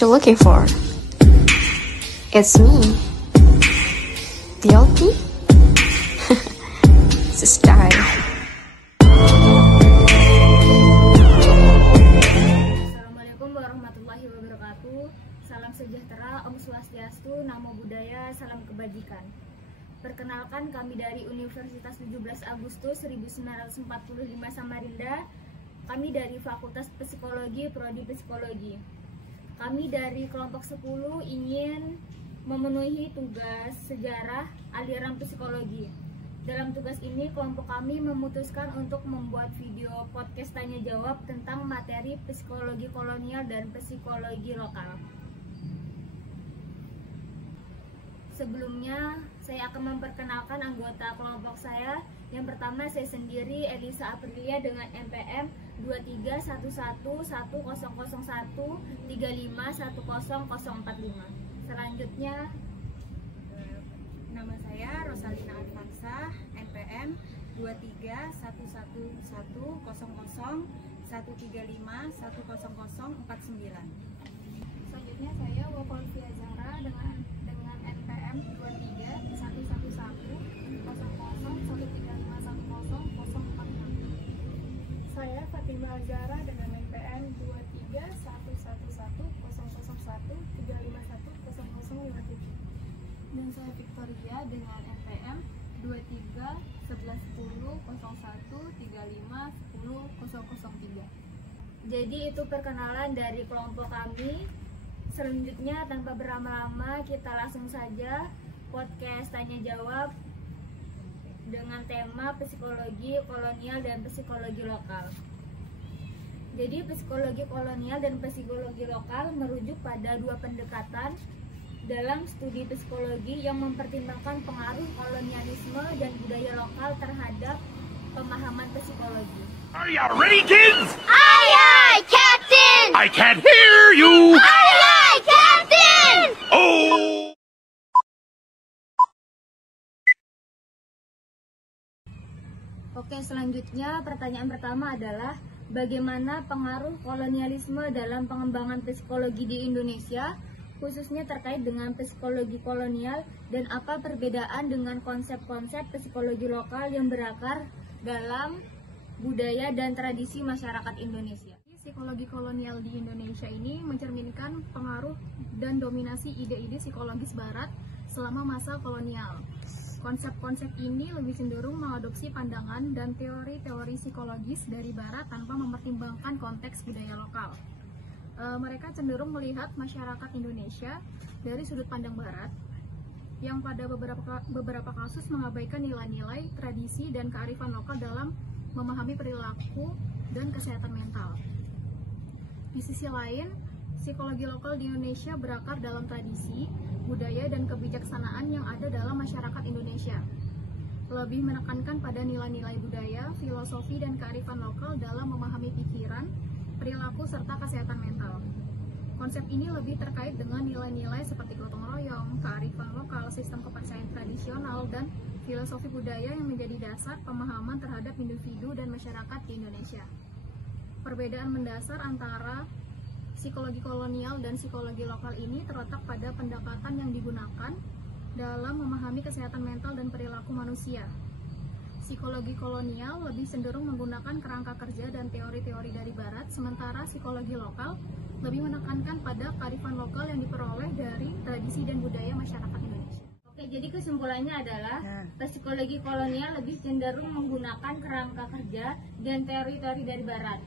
what you're looking for. It's me, DLP. It's a style. Assalamualaikum warahmatullahi wabarakatuh. Salam sejahtera, Om Swastiastu, Namo Buddhaya, salam kebajikan. Perkenalkan, kami dari Universitas 17 Agustus 1945 Samarinda. Kami dari Fakultas Psikologi, Prodi Psikologi. Kami dari kelompok 10 ingin memenuhi tugas sejarah aliran psikologi. Dalam tugas ini, kelompok kami memutuskan untuk membuat video podcast tanya jawab tentang materi psikologi kolonial dan psikologi lokal. Sebelumnya, saya akan memperkenalkan anggota kelompok saya. Yang pertama, saya sendiri, Elisa Aprilia dengan NPM 231011001351045. Selanjutnya, nama saya Rosalina Alfansa, NPM 2311001351049. Selanjutnya saya Wopolvia Zahra dengan NPM 2311001351045. Saya Fatimah Zahra dengan NPM 23111100135105057. Dan saya Victoria dengan NPM 23111001351003. jadi itu perkenalan dari kelompok kami. Selanjutnya, tanpa berlama-lama, kita langsung saja podcast tanya jawab dengan tema psikologi kolonial dan psikologi lokal. Jadi psikologi kolonial dan psikologi lokal merujuk pada dua pendekatan dalam studi psikologi yang mempertimbangkan pengaruh kolonialisme dan budaya lokal terhadap pemahaman psikologi. Are you ready, kids? Aye, aye, Captain! I can't hear you! Aye, aye, Captain! Oh! Oke, selanjutnya pertanyaan pertama adalah bagaimana pengaruh kolonialisme dalam pengembangan psikologi di Indonesia, khususnya terkait dengan psikologi kolonial, dan apa perbedaan dengan konsep-konsep psikologi lokal yang berakar dalam budaya dan tradisi masyarakat Indonesia. Psikologi kolonial di Indonesia ini mencerminkan pengaruh dan dominasi ide-ide psikologis Barat selama masa kolonial. Konsep-konsep ini lebih cenderung mengadopsi pandangan dan teori-teori psikologis dari Barat tanpa mempertimbangkan konteks budaya lokal. Mereka cenderung melihat masyarakat Indonesia dari sudut pandang Barat, yang pada beberapa kasus mengabaikan nilai-nilai, tradisi, dan kearifan lokal dalam memahami perilaku dan kesehatan mental. Di sisi lain, psikologi lokal di Indonesia berakar dalam tradisi, budaya, dan kebijaksanaan yang ada dalam masyarakat Indonesia. Lebih menekankan pada nilai-nilai budaya, filosofi, dan kearifan lokal dalam memahami pikiran, perilaku, serta kesehatan mental. Konsep ini lebih terkait dengan nilai-nilai seperti gotong royong, kearifan lokal, sistem kepercayaan tradisional, dan filosofi budaya yang menjadi dasar pemahaman terhadap individu dan masyarakat di Indonesia. Perbedaan mendasar antara psikologi kolonial dan psikologi lokal ini terletak pada pendekatan yang digunakan dalam memahami kesehatan mental dan perilaku manusia. Psikologi kolonial lebih cenderung menggunakan kerangka kerja dan teori-teori dari Barat, sementara psikologi lokal lebih menekankan pada kearifan lokal yang diperoleh dari tradisi dan budaya masyarakat Indonesia. Oke, jadi kesimpulannya adalah psikologi kolonial lebih cenderung menggunakan kerangka kerja dan teori-teori dari Barat.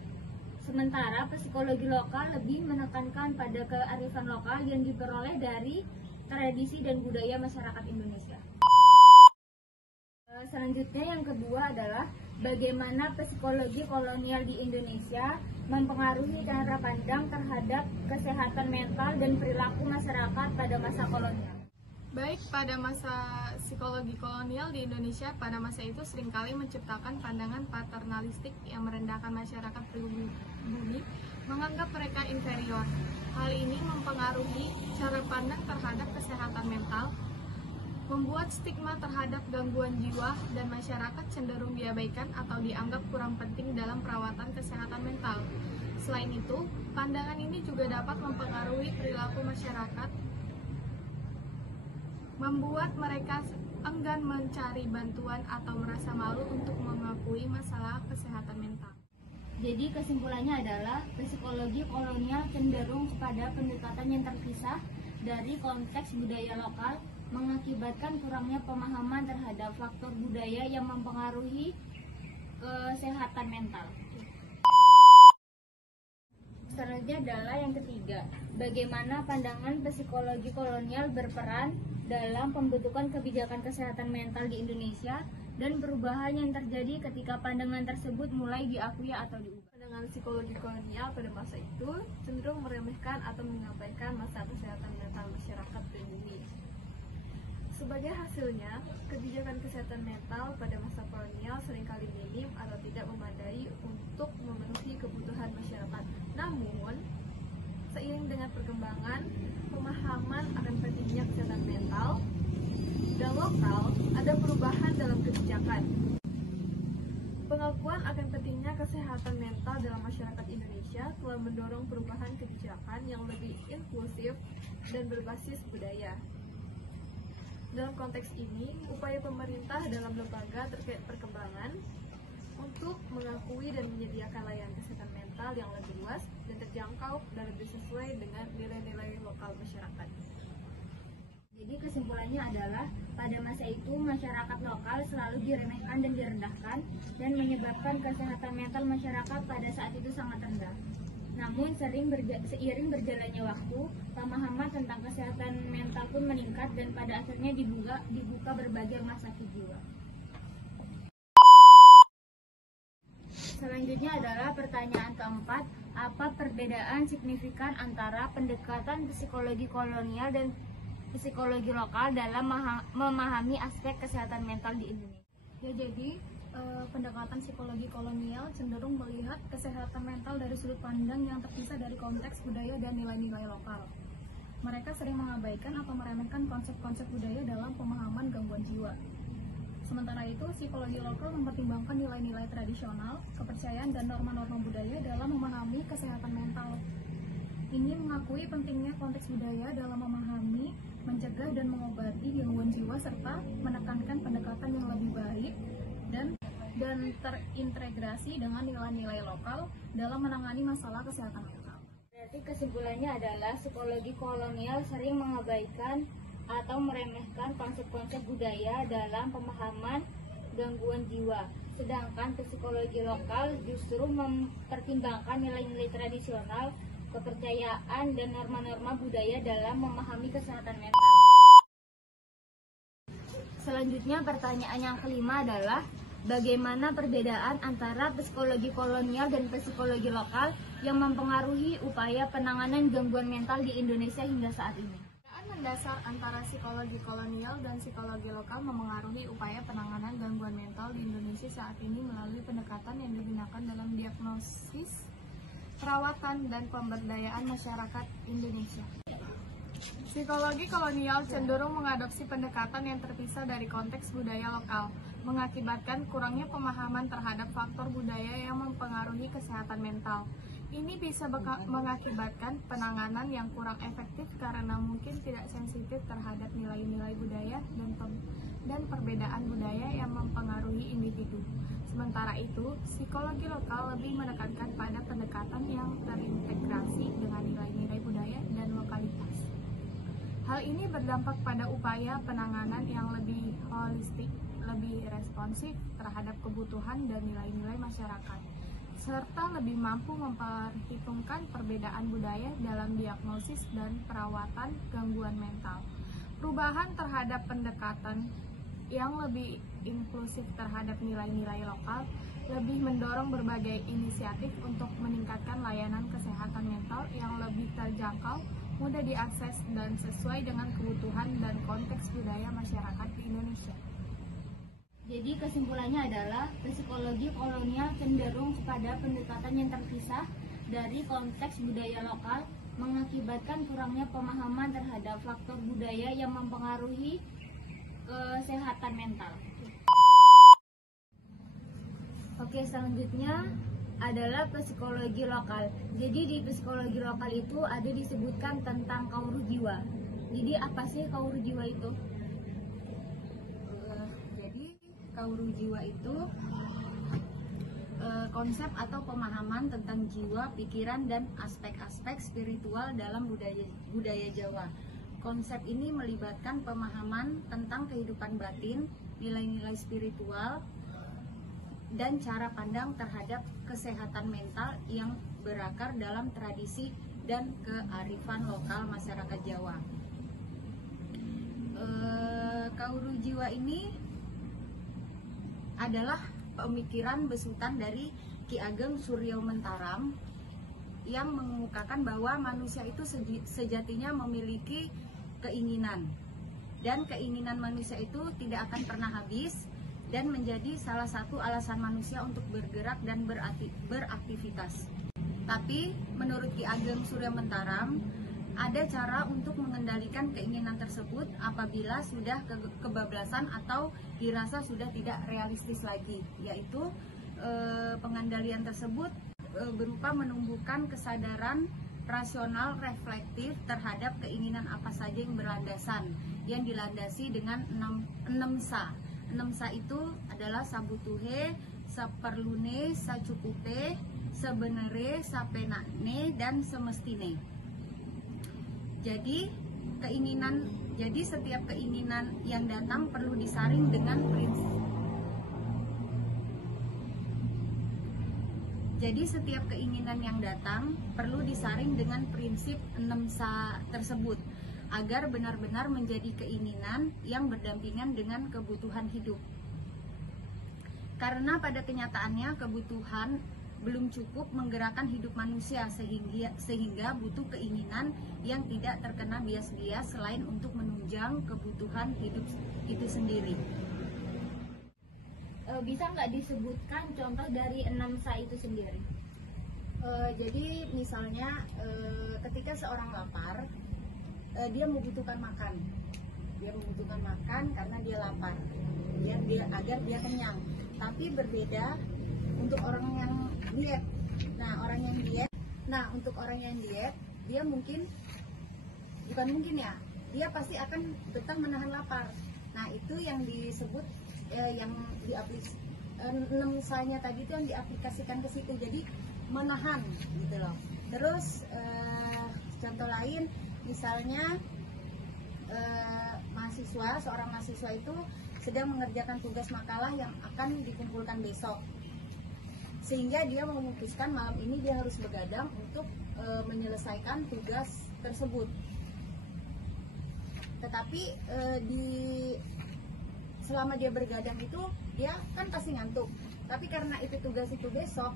Sementara psikologi lokal lebih menekankan pada kearifan lokal yang diperoleh dari tradisi dan budaya masyarakat Indonesia. Selanjutnya, yang kedua adalah bagaimana psikologi kolonial di Indonesia mempengaruhi cara pandang terhadap kesehatan mental dan perilaku masyarakat pada masa kolonial. Baik, pada masa psikologi kolonial di Indonesia, pada masa itu seringkali menciptakan pandangan paternalistik yang merendahkan masyarakat pribumi, menganggap mereka inferior. Hal ini mempengaruhi cara pandang terhadap kesehatan mental, membuat stigma terhadap gangguan jiwa, dan masyarakat cenderung diabaikan atau dianggap kurang penting dalam perawatan kesehatan mental. Selain itu, pandangan ini juga dapat mempengaruhi perilaku masyarakat, membuat mereka enggan mencari bantuan atau merasa malu untuk mengakui masalah kesehatan mental. Jadi kesimpulannya adalah psikologi kolonial cenderung kepada pendekatan yang terpisah dari konteks budaya lokal, mengakibatkan kurangnya pemahaman terhadap faktor budaya yang mempengaruhi kesehatan mental. Selanjutnya adalah yang ketiga, bagaimana pandangan psikologi kolonial berperan dalam pembentukan kebijakan kesehatan mental di Indonesia dan perubahan yang terjadi ketika pandangan tersebut mulai diakui atau diubah. Pandangan psikologi kolonial pada masa itu cenderung meremehkan atau mengabaikan masalah kesehatan mental masyarakat pribumi. Sebagai hasilnya, kebijakan kesehatan mental pada masa kolonial seringkali minim atau tidak memadai untuk memenuhi kebutuhan masyarakat. Namun, seiring dengan perkembangan pemahaman akan pentingnya kesehatan mental dan lokal, ada perubahan dalam kebijakan. Pengakuan akan pentingnya kesehatan mental dalam masyarakat Indonesia telah mendorong perubahan kebijakan yang lebih inklusif dan berbasis budaya. Dalam konteks ini, upaya pemerintah dalam lembaga terkait perkembangan untuk mengakui dan menyediakan layanan kesehatan mental yang lebih luas dan terjangkau dan lebih sesuai dengan nilai-nilai lokal masyarakat. Jadi kesimpulannya adalah pada masa itu masyarakat lokal selalu diremehkan dan direndahkan dan menyebabkan kesehatan mental masyarakat pada saat itu sangat rendah. Namun seiring berjalannya waktu, pemahaman tentang kesehatan mental pun meningkat dan pada akhirnya dibuka berbagai rumah sakit jiwa. Selanjutnya adalah pertanyaan keempat, apa perbedaan signifikan antara pendekatan psikologi kolonial dan psikologi lokal dalam memahami aspek kesehatan mental di Indonesia? Ya, jadi pendekatan psikologi kolonial cenderung melihat kesehatan mental dari sudut pandang yang terpisah dari konteks budaya dan nilai-nilai lokal. Mereka sering mengabaikan atau meremehkan konsep-konsep budaya dalam pemahaman gangguan jiwa. Sementara itu, psikologi lokal mempertimbangkan nilai-nilai tradisional, kepercayaan, dan norma-norma budaya dalam memahami kesehatan mental. Ini mengakui pentingnya konteks budaya dalam memahami, mencegah, dan mengobati gangguan jiwa serta menekankan pendekatan yang lebih baik dan terintegrasi dengan nilai-nilai lokal dalam menangani masalah kesehatan mental. Berarti kesimpulannya adalah psikologi kolonial sering mengabaikan atau meremehkan konsep-konsep budaya dalam pemahaman gangguan jiwa. Sedangkan psikologi lokal justru mempertimbangkan nilai-nilai tradisional, kepercayaan, dan norma-norma budaya dalam memahami kesehatan mental. Selanjutnya pertanyaan yang kelima adalah bagaimana perbedaan antara psikologi kolonial dan psikologi lokal yang mempengaruhi upaya penanganan gangguan mental di Indonesia hingga saat ini? Mendasar antara psikologi kolonial dan psikologi lokal memengaruhi upaya penanganan gangguan mental di Indonesia saat ini melalui pendekatan yang digunakan dalam diagnosis, perawatan, dan pemberdayaan masyarakat Indonesia. Psikologi kolonial cenderung mengadopsi pendekatan yang terpisah dari konteks budaya lokal, mengakibatkan kurangnya pemahaman terhadap faktor budaya yang mempengaruhi kesehatan mental. Ini bisa mengakibatkan penanganan yang kurang efektif karena mungkin tidak sensitif terhadap nilai-nilai budaya dan perbedaan budaya yang mempengaruhi individu. Sementara itu, psikologi lokal lebih menekankan pada pendekatan yang terintegrasi dengan nilai-nilai budaya dan lokalitas. Hal ini berdampak pada upaya penanganan yang lebih holistik, lebih responsif terhadap kebutuhan dan nilai-nilai masyarakat, serta lebih mampu memperhitungkan perbedaan budaya dalam diagnosis dan perawatan gangguan mental. Perubahan terhadap pendekatan yang lebih inklusif terhadap nilai-nilai lokal lebih mendorong berbagai inisiatif untuk meningkatkan layanan kesehatan mental yang lebih terjangkau, mudah diakses, dan sesuai dengan kebutuhan dan konteks budaya masyarakat di Indonesia. Jadi kesimpulannya adalah psikologi kolonial cenderung kepada pendekatan yang terpisah dari konteks budaya lokal, mengakibatkan kurangnya pemahaman terhadap faktor budaya yang mempengaruhi kesehatan mental. Oke, selanjutnya adalah psikologi lokal. Jadi di psikologi lokal itu ada disebutkan tentang kauruh jiwa. Jadi apa sih kauruh jiwa itu? Jadi kauruh jiwa itu konsep atau pemahaman tentang jiwa, pikiran, dan aspek-aspek spiritual dalam budaya Jawa. Konsep ini melibatkan pemahaman tentang kehidupan batin, nilai-nilai spiritual, dan cara pandang terhadap kesehatan mental yang berakar dalam tradisi dan kearifan lokal masyarakat Jawa. Kauruh jiwa ini adalah pemikiran besutan dari Ki Ageng Suryo Mentaram yang mengemukakan bahwa manusia itu sejatinya memiliki keinginan, dan keinginan manusia itu tidak akan pernah habis dan menjadi salah satu alasan manusia untuk bergerak dan beraktivitas. Tapi menurut Ki Ageng Suryo Mentaram, ada cara untuk mengendalikan keinginan tersebut apabila sudah kebablasan atau dirasa sudah tidak realistis lagi, yaitu pengendalian tersebut berupa menumbuhkan kesadaran rasional reflektif terhadap keinginan apa saja yang berlandasan, yang dilandasi dengan 6 sa. 6 sa itu adalah sabutuhe, saperlune, sacukupe, sebenere, sapenane, dan semestine. Jadi setiap keinginan yang datang perlu disaring dengan prinsip. Jadi setiap keinginan yang datang perlu disaring dengan prinsip 6 sa tersebut agar benar-benar menjadi keinginan yang berdampingan dengan kebutuhan hidup. Karena pada kenyataannya kebutuhan belum cukup menggerakkan hidup manusia sehingga butuh keinginan yang tidak terkena bias-bias selain untuk menunjang kebutuhan hidup itu sendiri. Bisa nggak disebutkan contoh dari 6 sa itu sendiri? Jadi misalnya ketika seorang lapar, dia membutuhkan makan. Dia membutuhkan makan karena dia lapar, agar dia kenyang. Tapi berbeda untuk orang yang diet. Untuk orang yang diet, dia dia pasti akan betah menahan lapar. Nah, itu yang disebut yang 6 sa-nya tadi itu yang diaplikasikan ke situ, jadi menahan gitu loh. Terus contoh lain misalnya seorang mahasiswa itu sedang mengerjakan tugas makalah yang akan dikumpulkan besok, sehingga dia memutuskan malam ini dia harus begadang untuk menyelesaikan tugas tersebut. Tetapi selama dia bergadang itu dia kan pasti ngantuk, tapi karena itu tugas itu besok,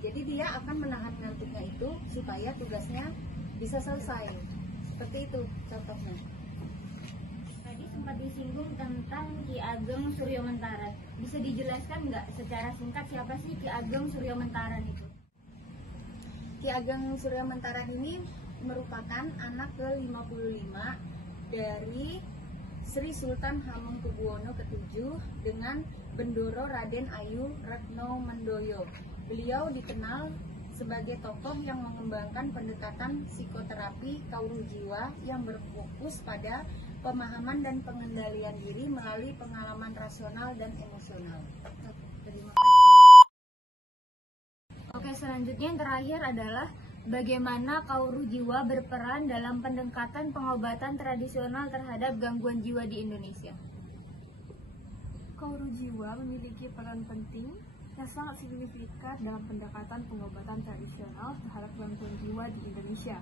jadi dia akan menahan ngantuknya itu supaya tugasnya bisa selesai. Seperti itu contohnya. Tadi sempat disinggung tentang Ki Ageng Suryo Mentaram. Bisa dijelaskan nggak secara singkat siapa sih Ki Ageng Suryo Mentaram itu? Ki Ageng Suryo Mentaram ini merupakan anak ke-55 dari Sri Sultan Hamengkubuwono ke-7 dengan Bendoro Raden Ayu Retno Mendoyo. Beliau dikenal sebagai tokoh yang mengembangkan pendekatan psikoterapi kauruh jiwa yang berfokus pada pemahaman dan pengendalian diri melalui pengalaman rasional dan emosional. Terima kasih. Oke, selanjutnya yang terakhir adalah bagaimana kauruh jiwa berperan dalam pendekatan pengobatan tradisional terhadap gangguan jiwa di Indonesia. Kauruh jiwa memiliki peran penting yang sangat signifikan dalam pendekatan pengobatan tradisional terhadap gangguan jiwa di Indonesia.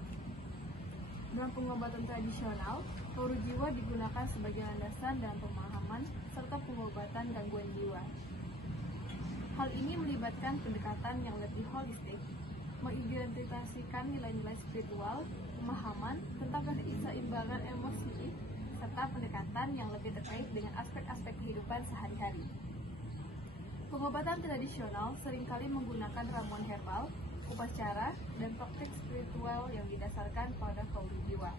Dalam pengobatan tradisional, kauruh jiwa digunakan sebagai landasan dalam pemahaman serta pengobatan gangguan jiwa. Hal ini melibatkan pendekatan yang lebih holistik, mengidentifikasikan nilai-nilai spiritual, pemahaman tentang keseimbangan emosi, serta pendekatan yang lebih terkait dengan aspek-aspek kehidupan sehari-hari. Pengobatan tradisional seringkali menggunakan ramuan herbal, upacara, dan praktik spiritual yang didasarkan pada kauruh jiwa.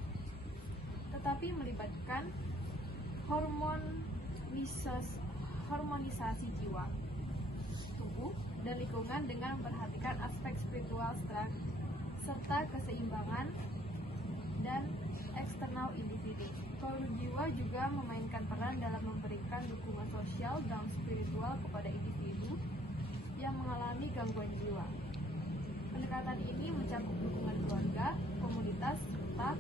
Tetapi melibatkan harmonisasi jiwa, tubuh, dan lingkungan dengan memperhatikan aspek spiritual serta keseimbangan dan eksternal individu. Kaulur jiwa juga memainkan peran dalam memberikan dukungan sosial dan spiritual kepada individu yang mengalami gangguan jiwa. Pendekatan ini mencakup dukungan keluarga, komunitas, serta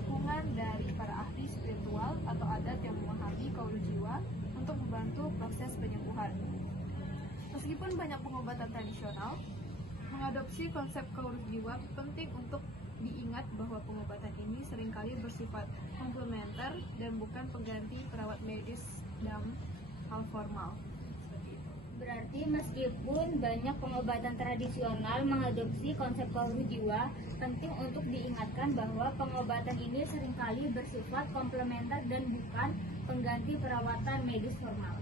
dukungan dari para ahli spiritual atau adat yang memahami kaulur jiwa untuk membantu proses penyembuhan. Meskipun banyak pengobatan tradisional, mengadopsi konsep kaulur jiwa penting untuk diingat bahwa pengobatan ini seringkali bersifat komplementer dan bukan pengganti perawat medis dalam hal formal. Berarti meskipun banyak pengobatan tradisional mengadopsi konsep kaulur jiwa, penting untuk diingatkan bahwa pengobatan ini seringkali bersifat komplementer dan bukan pengganti perawatan medis formal.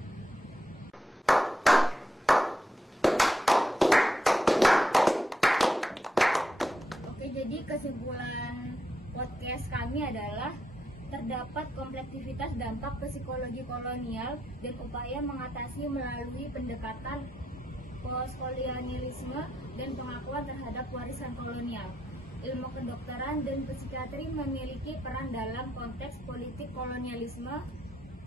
Oke, jadi kesimpulan podcast kami adalah terdapat komplektivitas dampak psikologi kolonial dan upaya mengatasi melalui pendekatan postkolonialisme dan pengakuan terhadap warisan kolonial. Ilmu kedokteran dan psikiatri memiliki peran dalam konteks politik kolonialisme.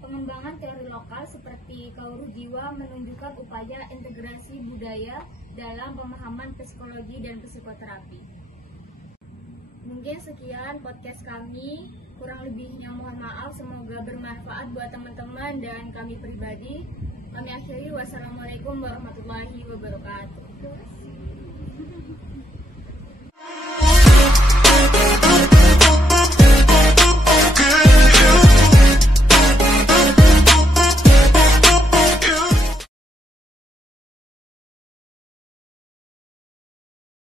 Pengembangan teori lokal seperti kaulur jiwa menunjukkan upaya integrasi budaya dalam pemahaman psikologi dan psikoterapi. Mungkin sekian podcast kami, kurang lebihnya mohon maaf, semoga bermanfaat buat teman-teman dan kami pribadi. Kami akhiri, wassalamualaikum warahmatullahi wabarakatuh.